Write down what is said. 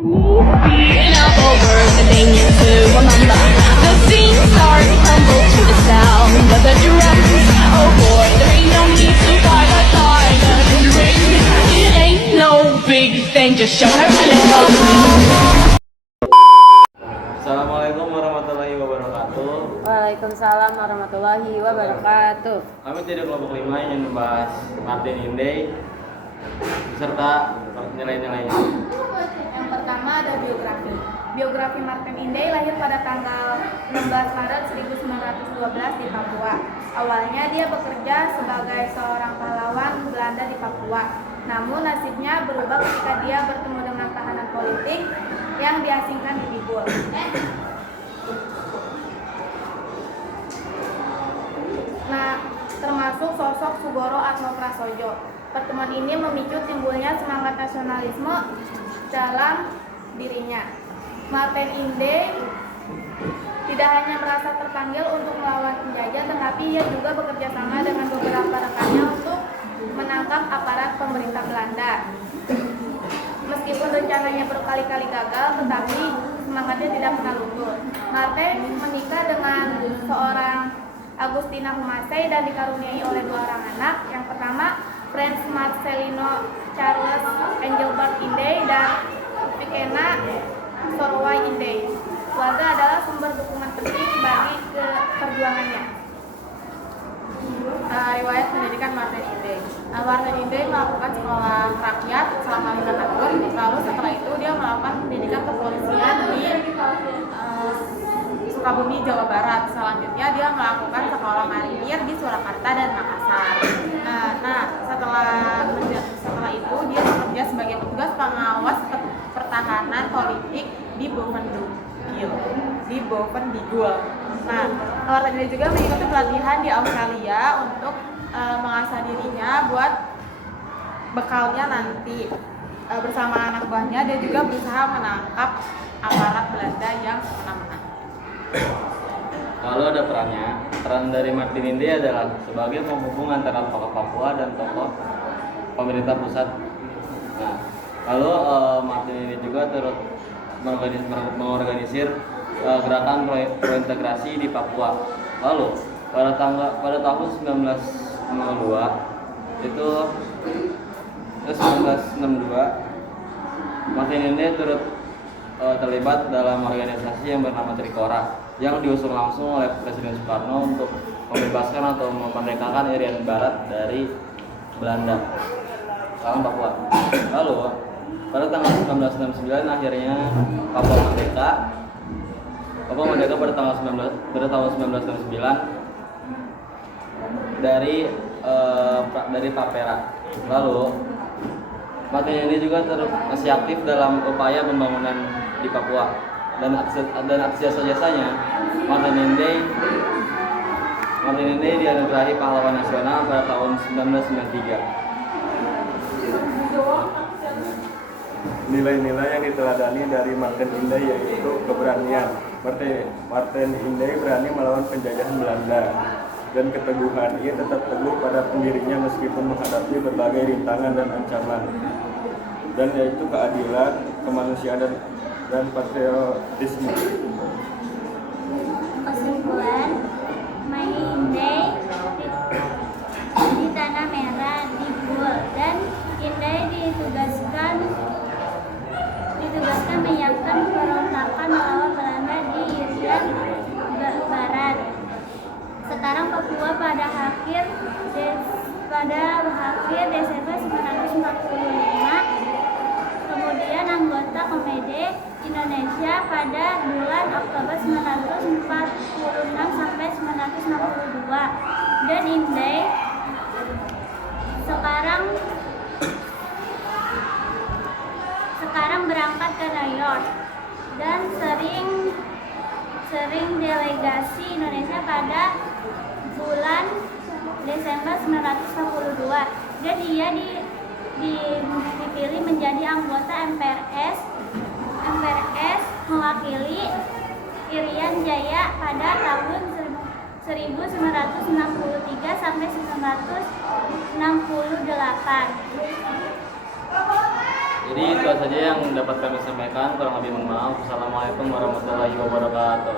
Being up over the thing to remember. The scene starts to tumble to the sound of the drum. Oh boy, there ain't no need to fight the silent ring. It ain't no big thing, just show her a little. Assalamualaikum warahmatullahi wabarakatuh. Waalaikumsalam warahmatullahi wabarakatuh. Kami dari kelompok 5 yang membahas Martin Inde beserta nilai-nilainya. Yang pertama ada biografi. Biografi Martin Inde lahir pada tanggal 16 Maret 1912 di Papua. Awalnya dia bekerja sebagai seorang pahlawan Belanda di Papua. Namun nasibnya berubah ketika dia bertemu dengan tahanan politik yang diasingkan di Bigul. Nah, termasuk sosok Sugoro Atmo Prasojo. Pertemuan ini memicu timbulnya semangat nasionalisme dalam dirinya. Martin Inde tidak hanya merasa terpanggil untuk melawan penjajah, tetapi ia juga bekerja sama dengan beberapa rekannya untuk menangkap aparat pemerintah Belanda. Meskipun rencananya berkali-kali gagal, tetapi semangatnya tidak pernah luntur. Martin menikah dengan seorang Agustina Humasei dan dikaruniai oleh 2 orang anak. Yang pertama, Franz Marcelino Charles Engelbert Inde dan Vicena Soroway Inde. Keluarga adalah sumber dukungan penting bagi perjuangannya. Riwayat pendidikan Martin Inde. Martin Inde melakukan sekolah rakyat selama 5 tahun. Lalu setelah itu dia melakukan pendidikan kepolisian di Sukabumi, Jawa Barat. Selanjutnya dia melakukan sekolah marinir di Surakarta dan Makassar. Setelah itu dia bekerja sebagai petugas pengawas pertahanan politik di Bovendigul. Nah, Martin Inde juga mengikuti pelatihan di Australia untuk mengasah dirinya buat bekalnya nanti. Bersama anak buahnya dia juga berusaha menangkap aparat Belanda yang semena-mena. Lalu ada perannya. Peran dari Martin Inde adalah sebagai penghubung antara tokoh Papua dan tokoh pemerintah pusat. Nah, lalu Martin Inde juga turut mengorganisir gerakan prointegrasi di Papua. Lalu pada tahun 1962 Martin Inde turut terlibat dalam organisasi yang bernama Trikora yang diusung langsung oleh Presiden Soekarno untuk membebaskan atau memerdekakan Irian Barat dari Belanda, sekarang Papua. Lalu pada tanggal 1969 akhirnya Papua merdeka pada tahun 1969 dari Papera. Lalu Martin Inde juga masih aktif dalam upaya pembangunan di Papua dan atas jasa-jasanya Martin Inde dianugerahi pahlawan nasional pada tahun 1993. Nilai-nilai yang diteladani dari Martin Inde yaitu keberanian. Martin Inde berani melawan penjajahan Belanda dan keteguhan. Ia tetap teguh pada pendirinya meskipun menghadapi berbagai rintangan dan ancaman. Dan yaitu keadilan, kemanusiaan dan patriotisme. Kesimpulan, Martin Inde di Tanah Merah, di Bul, dan Inde ditugaskan menyiapkan pemberontakan melawan Belanda di Irian Barat. Sekarang Papua pada akhir Desember 1945, kemudian anggota Komite Indonesia pada bulan Oktober 1946 sampai 1962, dan Inde sekarang berangkat ke New York dan sering delegasi Indonesia pada bulan Desember 1942, dan ia dipilih menjadi anggota MPRS mewakili Irian Jaya pada tahun 1963 sampai 1968. Jadi itu saja yang dapat kami sampaikan. Kurang lebih mohon maaf. Assalamualaikum warahmatullahi wabarakatuh.